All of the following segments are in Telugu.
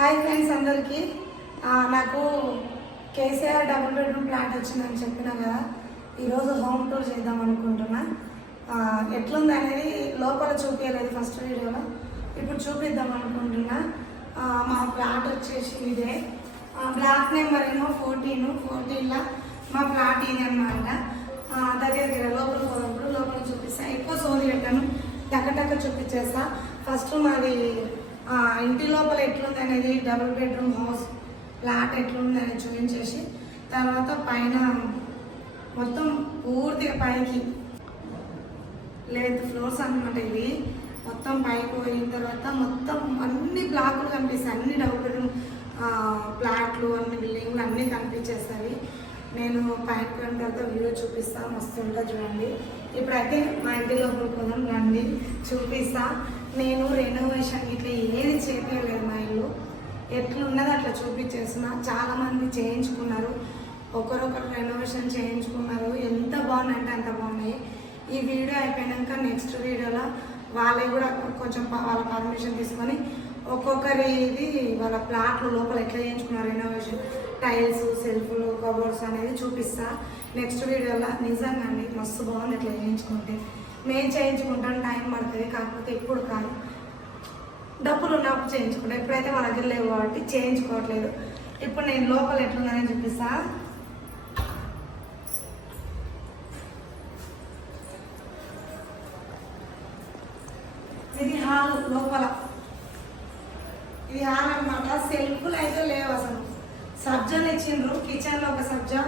హాయ్ ఫ్రెండ్స్ అందరికీ నాకు కేసీఆర్ డబుల్ బెడ్రూమ్ ఫ్లాట్ వచ్చిందని చెప్పినా కదా. ఈరోజు హోమ్ టూర్ చేద్దాం అనుకుంటున్నా. ఎట్లుంది అనేది లోపల చూపించలేదు ఫస్ట్ వీడియోలో, ఇప్పుడు చూపిద్దాం అనుకుంటున్నా. మా ఫ్లాట్ వచ్చేసి ఇదే, బ్లాక్ నెంబర్ ఏమో 14లో మా ఫ్లాట్ ఇది అనమాట. దగ్గర లోపల పోయినప్పుడు లోపల చూపిస్తా. ఎక్కువ సోది పెట్టాను, టక్క చూపించేస్తా. ఫస్ట్ మాది ఇంటి లోపల ఎట్లుంది అనేది, డబుల్ బెడ్రూమ్ హౌస్ ఫ్లాట్ ఎట్లుంది అనేది చూపించేసి, తర్వాత పైన మొత్తం పూర్తిగా పైకి లేదు ఫ్లోర్స్ అనమాట. ఇవి మొత్తం పైకి పోయిన తర్వాత మొత్తం అన్ని బ్లాక్లు కనిపిస్తాయి, అన్ని డబుల్ బెడ్రూమ్ ఫ్లాట్లు అన్ని బిల్డింగ్లు అన్నీ కనిపించేస్తాయి. నేను పైన పోయిన తర్వాత వీడియో చూపిస్తాను, మస్తుంటా చూడండి. ఇప్పుడైతే మా ఇంటి లోపల పోదాం రండి, చూపిస్తా. నేను రెనోవేషన్ ఇట్లా ఏది చేపించలేదు, మా ఇల్లు ఎట్లున్నదో అట్లా చూపించేసిన. చాలామంది చేయించుకున్నారు, ఒకరొకరు రెనోవేషన్ చేయించుకున్నారు. ఎంత బాగుందంటే అంత బాగున్నాయి. ఈ వీడియో అయిపోయాక నెక్స్ట్ వీడియోలో వాళ్ళే కూడా కొంచెం వాళ్ళ పర్మిషన్ తీసుకొని ఒక్కొక్కరి ఇది వాళ్ళ ప్లాట్లు లోపల ఎట్లా చేయించుకున్నారు రెనోవేషన్, టైల్స్, సెల్ఫ్లు, కబోర్డ్స్ అనేది చూపిస్తా నెక్స్ట్ వీడియోలో. నిజంగా అండి మస్తు బాగుంది ఇట్లా చేయించుకుంటే. నేను చేయించుకుంటాను, టైం పడుతుంది, కాకపోతే ఇప్పుడు కాదు, డబ్బులు ఉన్నప్పుడు చేయించుకుంటా. ఇప్పుడైతే మా దగ్గర లేవు కాబట్టి చేయించుకోవట్లేదు. ఇప్పుడు నేను లోపల ఎట్లుందని చూపిస్తా. ఇది హాల్ లోపల, ఇది హాల్ అనమాట. సెల్ఫ్లు అయితే లేవు అసలు, సబ్జాలు ఇచ్చిండ్రు. కిచెన్లో ఒక సబ్జా,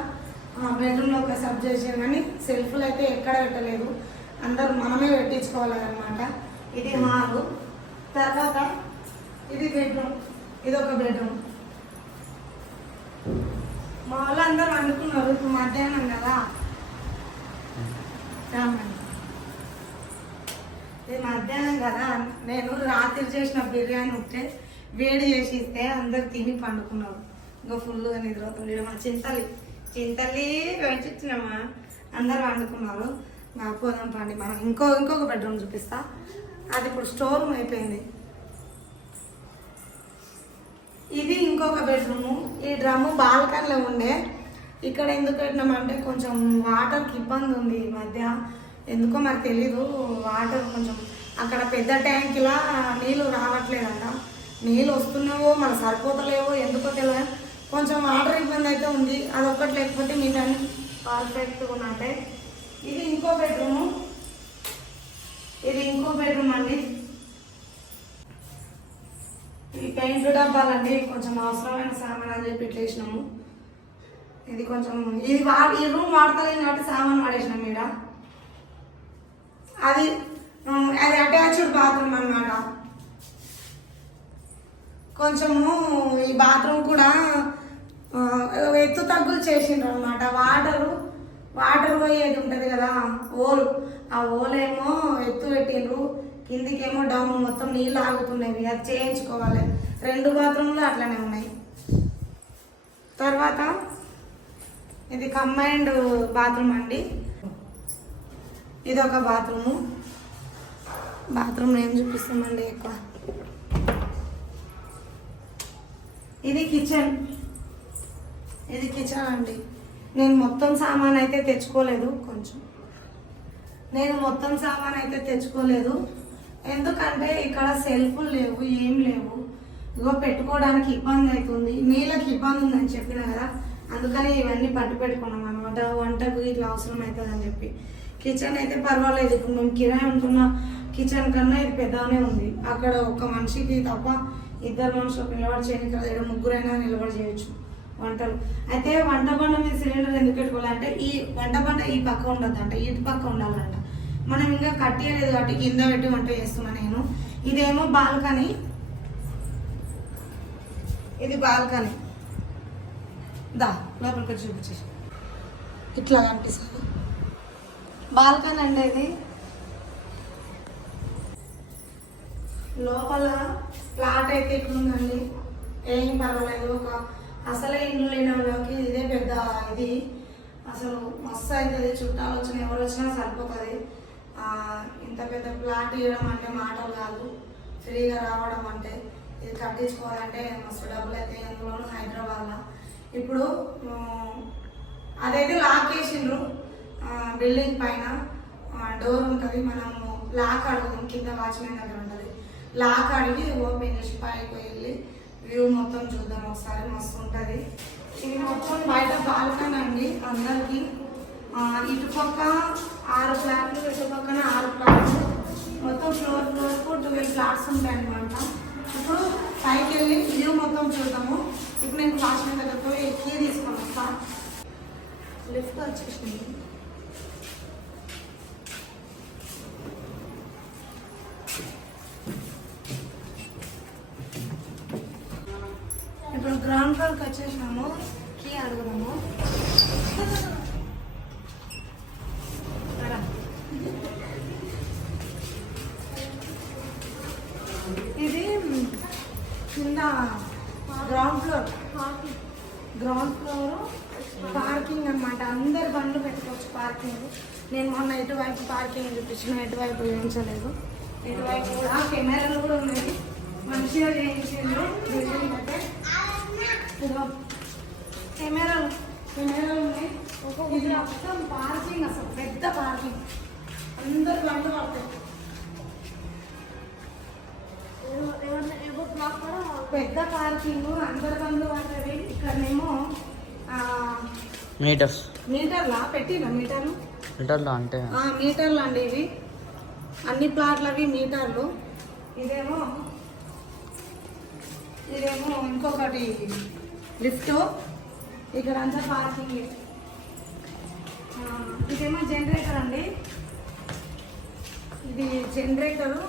బెడ్రూమ్లో ఒక సబ్జా ఇచ్చిండ్రు, కానీ సెల్ఫ్లు అయితే ఎక్కడ పెట్టలేదు, అందరూ మనమే పెట్టించుకోవాలన్నమాట. ఇది హాలు. తర్వాత ఇది బెడ్రూమ్, ఇది ఒక బెడ్రూమ్. మా వాళ్ళు అందరూ వండుకున్నారు, ఇప్పుడు మధ్యాహ్నం కదా. ఇది మధ్యాహ్నం కదా, నేను రాత్రి చేసిన బిర్యానీ ఉంటే వేడి చేసి ఇస్తే అందరు తిని పండుకున్నారు. ఇంకా ఫుల్గా నిద్రపోతుంది. మా చింతల్లి పెంచిచ్చినామా, అందరు వండుకున్నారు. పోదాం పండి. మనం ఇంకొక బెడ్రూమ్ చూపిస్తా. అది ఇప్పుడు స్టోర్ రూమ్ అయిపోయింది. ఇది ఇంకొక బెడ్రూము. ఈ డ్రమ్ము బాల్కనీలో ఉండే, ఇక్కడ ఎందుకు పెట్టినామంటే కొంచెం వాటర్కి ఇబ్బంది ఉంది ఈ మధ్య, ఎందుకో మరి తెలీదు. వాటర్ కొంచెం అక్కడ పెద్ద ట్యాంక్లా నీళ్ళు రావట్లేదంట, నీళ్ళు వస్తున్నావో మన సరిపోతలేవో ఎందుకో తెలియదు, కొంచెం వాటర్ ఇబ్బంది అయితే ఉంది. అదొక్కటి లేకపోతే మిగతా పర్ఫెక్ట్గా ఉన్నట్టే. ఇది ఇంకో బెడ్రూము, ఇది ఇంకో బెడ్రూమ్ అండి. ఈ పెయింట్ డబ్బాలండి, కొంచెం అవసరమైన సామాన్ అని చెప్పి ఇట్లేసినాము. ఇది కొంచెం ఈ రూమ్ వాడతలేము కాబట్టి సామాన్ వాడేసినాం ఇక్కడ. అది అటాచ్డ్ బాత్రూమ్ అన్నమాట. కొంచెము ఈ బాత్రూమ్ కూడా ఎత్తు తగ్గులు చేసిండ్రు అనమాట. వాటర్ పోయేది ఉంటుంది కదా ఓల్, ఆ ఓలేమో ఎత్తు పెట్టిండ్రు, కిందికేమో డౌన్ మొత్తం నీళ్ళు ఆగుతున్నాయి. అది చేయించుకోవాలి. 2 బాత్రూమ్లు అట్లనే ఉన్నాయి. తర్వాత ఇది కంబైన్డ్ బాత్రూమ్ అండి. ఇది ఒక బాత్రూము. బాత్రూమ్ ఏం చూపిస్తామండి ఎక్కువ. ఇది కిచెన్, ఇది కిచెన్ అండి. నేను మొత్తం సామాన్ అయితే తెచ్చుకోలేదు, ఎందుకంటే ఇక్కడ సెల్ఫ్లు లేవు, ఏం లేవు. ఇగో పెట్టుకోవడానికి ఇబ్బంది అవుతుంది, నీళ్ళకి ఇబ్బంది ఉందని చెప్పిన కదా, అందుకని ఇవన్నీ పట్టు పెట్టుకున్నాం అనమాట. వంటకు ఇట్లా అవసరం అవుతుందని చెప్పి. కిచెన్ అయితే పర్వాలేదు, ఇప్పుడు మేము కిరాయి ఉంటున్న కిచెన్ కన్నా ఇది పెద్దగానే ఉంది. అక్కడ ఒక మనిషికి తప్ప 2 మనుషులకు నిలబడి చేయడానికి రాదు, 3 నిలబడి చేయొచ్చు వంటలు. అయితే వంట బండ మీద సిలిండర్ ఎందుకు పెట్టుకోవాలంటే, ఈ వంట బండ ఈ పక్క ఉండద్దంట, ఇటు పక్క ఉండాలంట. మనం ఇంకా కట్టేయలేదు కాబట్టి కింద పెట్టి వంట చేస్తున్నాను నేను. ఇదేమో బాల్కనీ, ఇది బాల్కనీ. లోపలికి చూపించేసి ఇట్లా కనిపిస్తుంది బాల్కనీ అండి. ఇది లోపల ఫ్లాట్ అయితే ఇట్లుందండి, ఏం పర్వాలేదు. అసలే ఇల్లు లేని వాళ్ళకి ఇదే పెద్ద ఇది, అసలు మస్తు అవుతుంది. చుట్టాలు వచ్చినా ఎవరు వచ్చినా సరిపోతుంది. ఇంత పెద్ద ఫ్లాట్ ఇవ్వడం అంటే మాటలు కాదు, ఫ్రీగా రావడం అంటే. ఇది కట్టించుకోవాలంటే మస్తు డబ్బులు అయితే అందులోనూ హైదరాబాద్లో. ఇప్పుడు అదైతే లాక్ వేసిండ్రు బిల్డింగ్ పైన డోర్ ఉంటుంది. మనము లాక్ అడుగుదాం, కింద వాచ్మెన్ దగ్గర ఉంటుంది. లాక్ అడిగి ఓపెన్ చేసి పైకి వెళ్ళి వ్యూ మొత్తం చూద్దాం ఒకసారి, మస్తు ఉంటుంది. ఇది మొత్తం బయట బాల్కనీ అండి అందరికి. ఇటుపక్క 6 ఫ్లాట్లు, ఇటు పక్కన 6 ఫ్లాట్లు, మొత్తం ఫ్లోర్కు 12 ఫ్లాట్స్ ఉంటాయి అనమాట. ఇప్పుడు పైకి వెళ్ళి వ్యూ మొత్తం చూద్దాము. ఇప్పుడు నేను వాచ్మెన్ దగ్గర పోయి కీ తీసుకొని వస్తా. లిఫ్ట్ వచ్చేసింది. ఇప్పుడు గ్రౌండ్ ఫ్లోర్కి వచ్చేసినాము, కీ అడుగుదాము. ఇది కింద గ్రౌండ్ ఫ్లోర్ పార్కింగ్ అనమాట. అందరు బండ్లు పెట్టుకోవచ్చు పార్కింగ్. నేను మొన్న ఇటువైపు పార్కింగ్ చూపించిన, ఇటువైపు చేయించలేదు. ఇటువైపు కూడా కెమెరాలు కూడా ఉన్నాయి, మంచిగా చేయించారు. బిల్డింగ్ అయితే కెమెరాలు ఉన్నాయి. ఇది మొత్తం పార్కింగ్, అసలు పెద్ద పార్కింగ్, అందరు బండ్లు పడతాయి. పెద్ద పార్కింగ్, అందరు బండ్లు పడతాయి. ఇక్కడనేమో మీటర్లా పెట్టిన మీటర్లు అంటే మీటర్లు అండి. ఇవి అన్ని ప్లాట్లు అవి మీటర్లు. ఇదేమో ఇంకొకటి లిఫ్ట్. ఇక్కడ అంతా పార్కింగ్. ఇదేమో జనరేటర్ అండి. ఇది జనరేటరు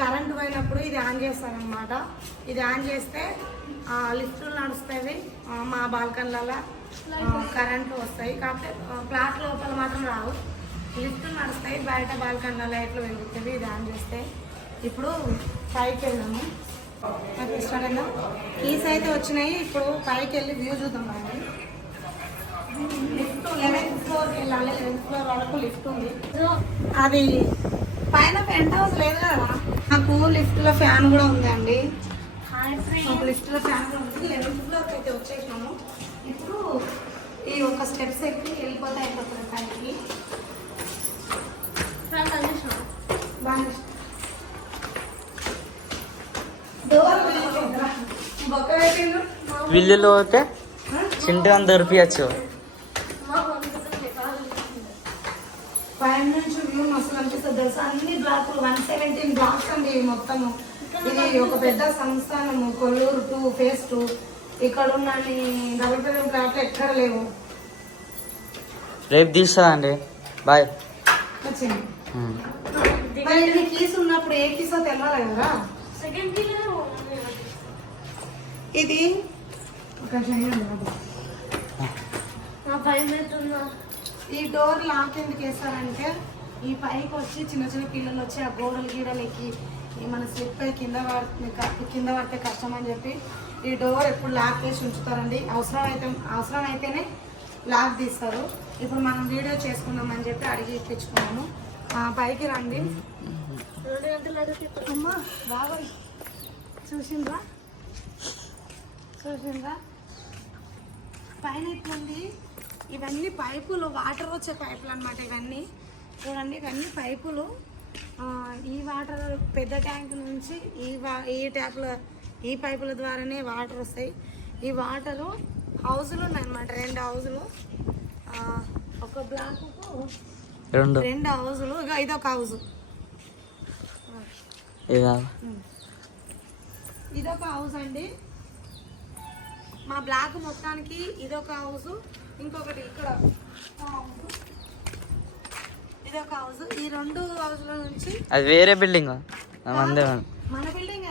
కరెంట్ పోయినప్పుడు ఇది ఆన్ చేస్తారనమాట. ఇది ఆన్ చేస్తే లిఫ్ట్లు నడుస్తాయి. మా బాల్కన్లలో కరెంట్ వస్తాయి. కాకపోతే ఫ్లాట్ లోపల మాత్రం రావు, లిఫ్ట్లు నడుస్తాయి. బయట బాల్కన్లలో లైట్లు వెలుగుతాయి ఇది ఆన్ చేస్తే. ఇప్పుడు పైకి వెళ్దాము. స్టార్ట్ కీస్ అయితే వచ్చినాయి. ఇప్పుడు పైకి వెళ్ళి వ్యూ చూద్దాం. లిఫ్ట్ 11th ఫ్లోర్కి వెళ్ళాలి. 11th ఫ్లోర్ వరకు లిఫ్ట్ ఉంది. అది పైన పెంట్ హౌస్ లేదు కదా, నాకు లిఫ్ట్లో ఫ్యాన్ కూడా ఉంది అండి. లిఫ్ట్లో ఫ్యాన్ కూడా ఉంది. 11th ఫ్లోర్కి అయితే వచ్చేసినాము. ఇప్పుడు ఈ ఒక స్టెప్స్ ఎక్కి వెళ్ళిపోతే అయిపోతుంది పైకి. బాగా విల్లులో అయితే చింటి అని దొరికియచ్చు. పైన నుంచి వ్యూ మస్తు కనిపిస్తుంది తెలుసా. అన్ని బ్లాక్లు 117 బ్లాక్స్ అండి మొత్తము. ఇది ఒక పెద్ద సంస్థానము. కొల్లూరు 2 phase 2. ఇక్కడ ఉన్న డబుల్ బెడ్రూమ్ ఫ్లాట్లు ఎక్కడ లేవు. రేపు తీస్తుందండి. బాయ్. వచ్చింది మరి ఇది కీస్ ఉన్నప్పుడు ఏ కీసో తెల్లాలి కదా. ఇది ఈ డోర్ లాక్ ఎందుకు వేస్తారంటే ఈ పైకి వచ్చి చిన్న చిన్న పిల్లలు వచ్చి ఆ గోడలు గీడలు ఎక్కి మన స్లిప్ అయి కింద పడితే కష్టం అని చెప్పి ఈ డోర్ ఎప్పుడు లాక్ వేసి ఉంచుతారండి. అవసరం అయితేనే లాక్ తీస్తారు. ఇప్పుడు మనం వీడియో చేసుకుందామని చెప్పి అడిగి తెచ్చుకున్నాము. పైకి రండి. అమ్మా బాగా చూసిండ్రా పైన ఇట్లుంది. ఇవన్నీ పైపులు, వాటర్ వచ్చే పైపులు అనమాట. ఇవన్నీ చూడండి, ఇవన్నీ పైపులు. ఈ వాటర్ పెద్ద ట్యాంక్ నుంచి ఈ పైపుల ద్వారానే వాటర్ వస్తాయి. ఈ వాటరు హౌజులు ఉన్నాయన్నమాట, 2 హౌజులు. ఒక బ్లాక్కు 2 హౌజులు. ఇదొక హౌజు, ఇదొక హౌస్ అండి. మా బ్లాక్ మొత్తానికి ఇదొక హౌస్, ఇంకొకటి ఇక్కడ ఇదొక హౌస్. ఈ 2 హౌస్ల నుంచి అది వేరే బిల్డింగ్, మన బిల్డింగ్.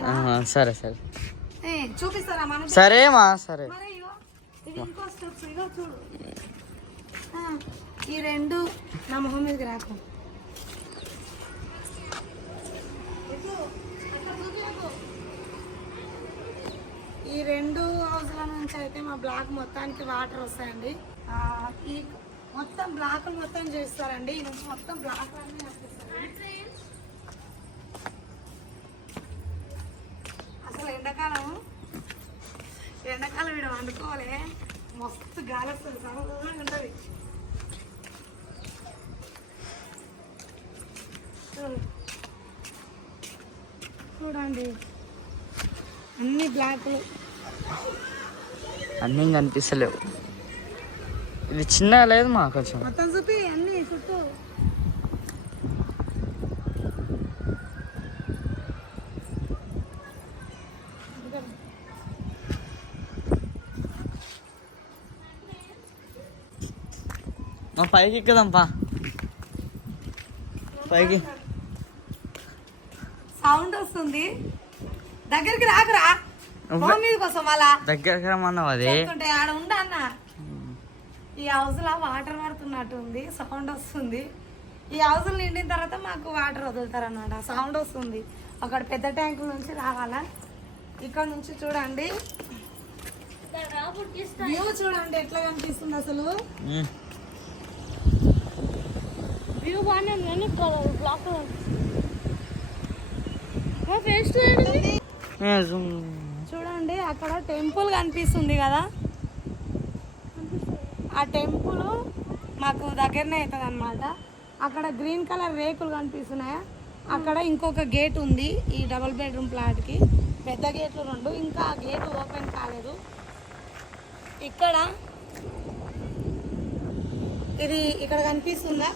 సరే చూపిస్తారా మన? సరేమా సరే. ఇది ఇంకో స్టెప్స్. ఇదో చూడు, ఈ 2 నా మొహం మీదకి రాకు. ఈ 2 హౌస్ల నుంచి అయితే మా బ్లాక్ మొత్తానికి వాటర్ వస్తాయండి. ఈ మొత్తం బ్లాక్ మొత్తం చేస్తారండి. ఈ నుంచి మొత్తం బ్లాక్ అన్నీ వస్తాయి. అసలు అసలు ఎండాకాలం వీడు వండుకోవాలి మస్తు గాలి వస్తుంది చల్లగా ఉంటుంది చూడండి అన్ని బ్లాక్లు అన్నీ కనిపిస్తలేవు. ఇది చిన్నగా లేదు మా కొంచెం. మొత్తం చూపి అన్ని చుట్టూ పైకి ఎక్కుదాం పా. పైకి సౌండ్ వస్తుంది దగ్గరికి రాకురా మీదకి వస్తాం అలా దగ్గర రమ్మన్నావు. అదే చెప్తుంటే ఆడ ఉండ అన్న ఈ హౌస్ లో వాటర్ పడుతున్నట్టు ఉంది సౌండ్ వస్తుంది. ఈ హౌస్ నిండిన తర్వాత మాకు వాటర్ వదులుతారు అన్నమాట సౌండ్ వస్తుంది. అక్కడ పెద్ద ట్యాంకుల నుంచి రావాలా. ఇక్కడ నుంచి చూడండి వ్యూ చూడండి ఎట్లా కనిపిస్తుంది అసలు వ్యూ బాగానే బ్లాక్ చూడండి అక్కడ టెంపుల్ కనిపిస్తుంది కదా ఆ టెంపుల్ మాకు దగ్గరనే అవుతుంది అనమాట. అక్కడ గ్రీన్ కలర్ రేకులు కనిపిస్తున్నాయా అక్కడ ఇంకొక గేట్ ఉంది ఈ డబుల్ బెడ్రూమ్ ప్లాట్కి పెద్ద గేట్లు 2 ఇంకా ఆ గేట్ ఓపెన్ కాలేదు. ఇక్కడ ఇది ఇక్కడ కనిపిస్తుందా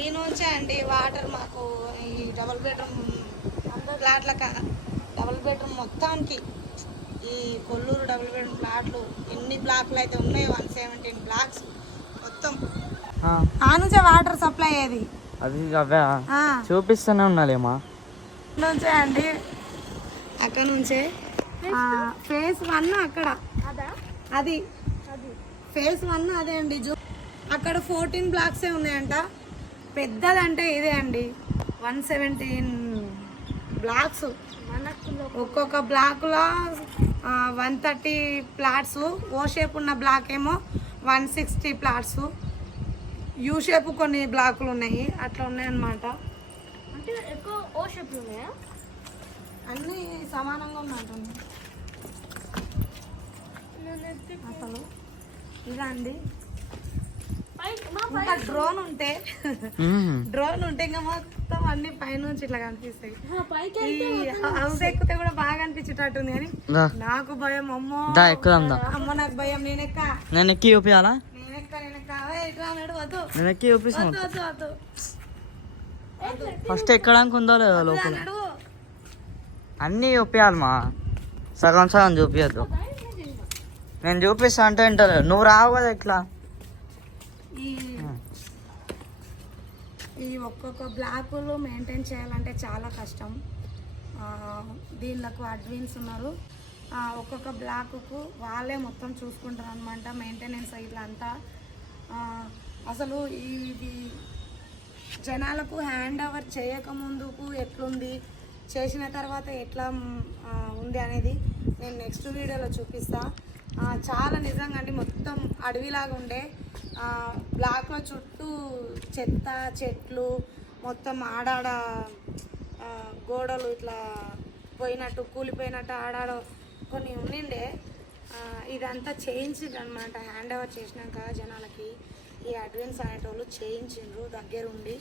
ఈ నుంచే అండి వాటర్ మాకు ఈ డబుల్ బెడ్రూమ్ ఫ్లాట్ల డబుల్ బెడ్రూమ్ మొత్తానికి ఈ కొల్లూరు డబుల్ బెడ్రూమ్ ఫ్లాట్లు ఎన్ని బ్లాక్లు అయితే ఉన్నాయో 117 బ్లాక్స్ మొత్తం ఆ నుంచే వాటర్ సప్లై అయ్యేది. అది అవే చూపిస్తూనే ఉన్నాలేమా నుంచే అండి అక్కడ నుంచే ఫేజ్ 1 అక్కడ అది ఫేజ్ 1 అదే అండి అక్కడ 14 బ్లాక్సే ఉన్నాయంట. పెద్దదంటే ఇదే అండి 117 బ్లాక్స్. ఒక్కొక్క బ్లాక్లో 130 ప్లాట్స్. ఓ షేప్ ఉన్న బ్లాక్ ఏమో 160 ప్లాట్స్. యూ షేప్ కొన్ని బ్లాకులు ఉన్నాయి అట్లా ఉన్నాయన్నమాట. అంటే ఎక్కువ ఓ షేప్ ఉన్నాయా అన్నీ సమానంగా ఉన్నట్టుంది అసలు. ఇదా అండి ఇంకా డ్రోన్ ఉంటే ఇంకా మొత్తం అన్ని పైనుంచి ఇట్లా కనిపిస్తాయి. హౌస్ ఎక్కితే కూడా బాగా అనిపించేటట్టుంది కానీ నాకు భయం. అమ్మో అమ్మ నాకు భయం. నేను ఎక్కి చూపియాలా? వద్దు నేను ఎక్కి చూపిస్తాను. వద్దు వద్దు ఫస్ట్ ఎక్కడానికి ఉందో లేదో లోపల అన్నీ చూపించాలి మా సగం సగం చూపించద్దు. నేను చూపిస్తా అంటే వింటారు. నువ్వు రావు కదా ఎట్లా. ఈ ఒక్కొక్క బ్లాకులు మెయింటైన్ చేయాలంటే చాలా కష్టం. దీనికి అడ్మిన్స్ ఉన్నారు. ఒక్కొక్క బ్లాకుకు వాళ్ళే మొత్తం చూసుకుంటారు అనమాట మెయింటెనెన్స్ ఇట్లా అంతా. అసలు ఇది జనాలకు హ్యాండ్ ఓవర్ చేయకముందుకు ఎట్లుంది చేసిన తర్వాత ఎట్లా ఉంది అనేది నేను నెక్స్ట్ వీడియోలో చూపిస్తా. చాలా నిజంగా అండి మొత్తం అడవిలాగా ఉండే బ్లాక్లో చుట్టూ చెత్త చెట్లు మొత్తం ఆడాడ గోడలు ఇట్లా పోయినట్టు కూలిపోయినట్టు ఆడాడ కొన్ని ఉండిండే. ఇదంతా చేయించిండ్రు అనమాట. హ్యాండ్ ఓవర్ చేసినాక జనాలకి ఈ అడ్వెన్స్ అనేటోళ్ళు చేయించిండ్రు దగ్గరుండి.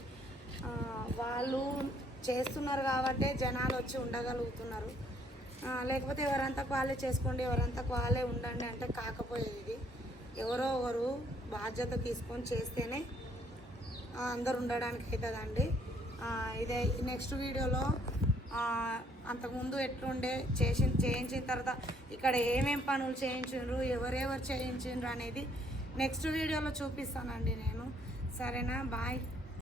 వాళ్ళు చేస్తున్నారు కాబట్టి జనాలు వచ్చి ఉండగలుగుతున్నారు. లేకపోతే ఎవరంతకు వాళ్ళే చేసుకోండి ఎవరంతకు వాళ్ళే ఉండండి అంటే కాకపోయేది. ఇది ఎవరో ఒకరు బాధ్యత తీసుకొని చేస్తేనే అందరు ఉండడానికి అవుతుందండి. ఇదే నెక్స్ట్ వీడియోలో అంతకుముందు ఎట్లుండే చేయించిన తర్వాత ఇక్కడ ఏమేం పనులు చేయించిండ్రు ఎవరెవరు చేయించిండ్రు అనేది నెక్స్ట్ వీడియోలో చూపిస్తానండి నేను. సరేనా? బాయ్.